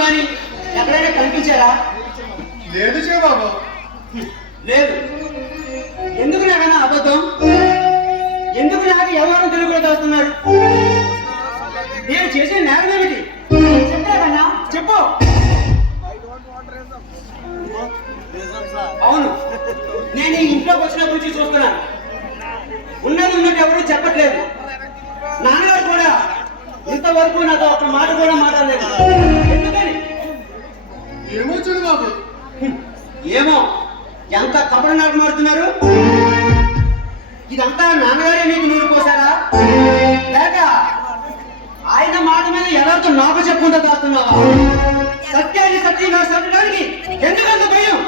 కానీ ఎక్కడైనా కనిపించారా? లేదు చిన్నబాబు. లేదు. ఎందుకు నాకన్నా అబద్ధం? ఎందుకు నాకు ఎవరు తెలుగులో దాస్తున్నారు? నేను చేసే నేరం ఏమిటి? చెప్పాకన్నా చెప్పు. అవును. నేను ఇంట్లోకి వచ్చినప్పటి నుంచి చూస్తున్నాను. ఉన్నది ఉన్నట్టు ఎవరు చెప్పట్లేదు. నాన్నగారు కూడా ఇంతవరకు నాతో ఒక్క మాట కూడా మాట్లాడలేదు. చూడు బాబు. ఏమో ఎంత కపడ నాటమాడుతున్నారు ఇదంతా నాన్నగారే నీకు నీరు పోసారా? లేక ఆయన మాట మీద ఎవరితో నాకు చెప్పుకుంటా దాస్తున్నావా? సత్యాన్ని సత్యం సత్తడానికి ఎందుకంత భయం?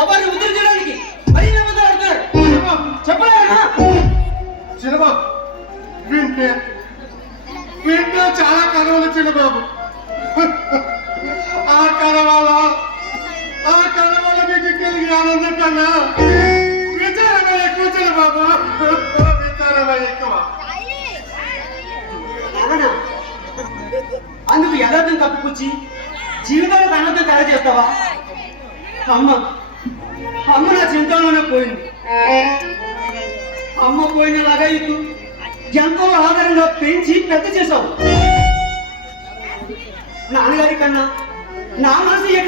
ఎవరిని ఉద్ధరించడానికి భయం నమ్మకం చెప్పలేనా? చిన్నబాబు వింటే వింటే చాలా కథలు చిన్నబాబు. విచారణ ఎక్కువ విచారణ ఎక్కువ. అందుకు యథార్థం కప్పిపుచ్చి జీవితాలకు అన్నర్థం కలగజేస్తావా అమ్మ అమ్మ నా చింతలోనే పోయింది. అమ్మ పోయినలాగా ఇటు ఎంతో ఆదరంగా పెంచి పెద్ద చేశావు. నాన్నగారి కన్నా నా మనసు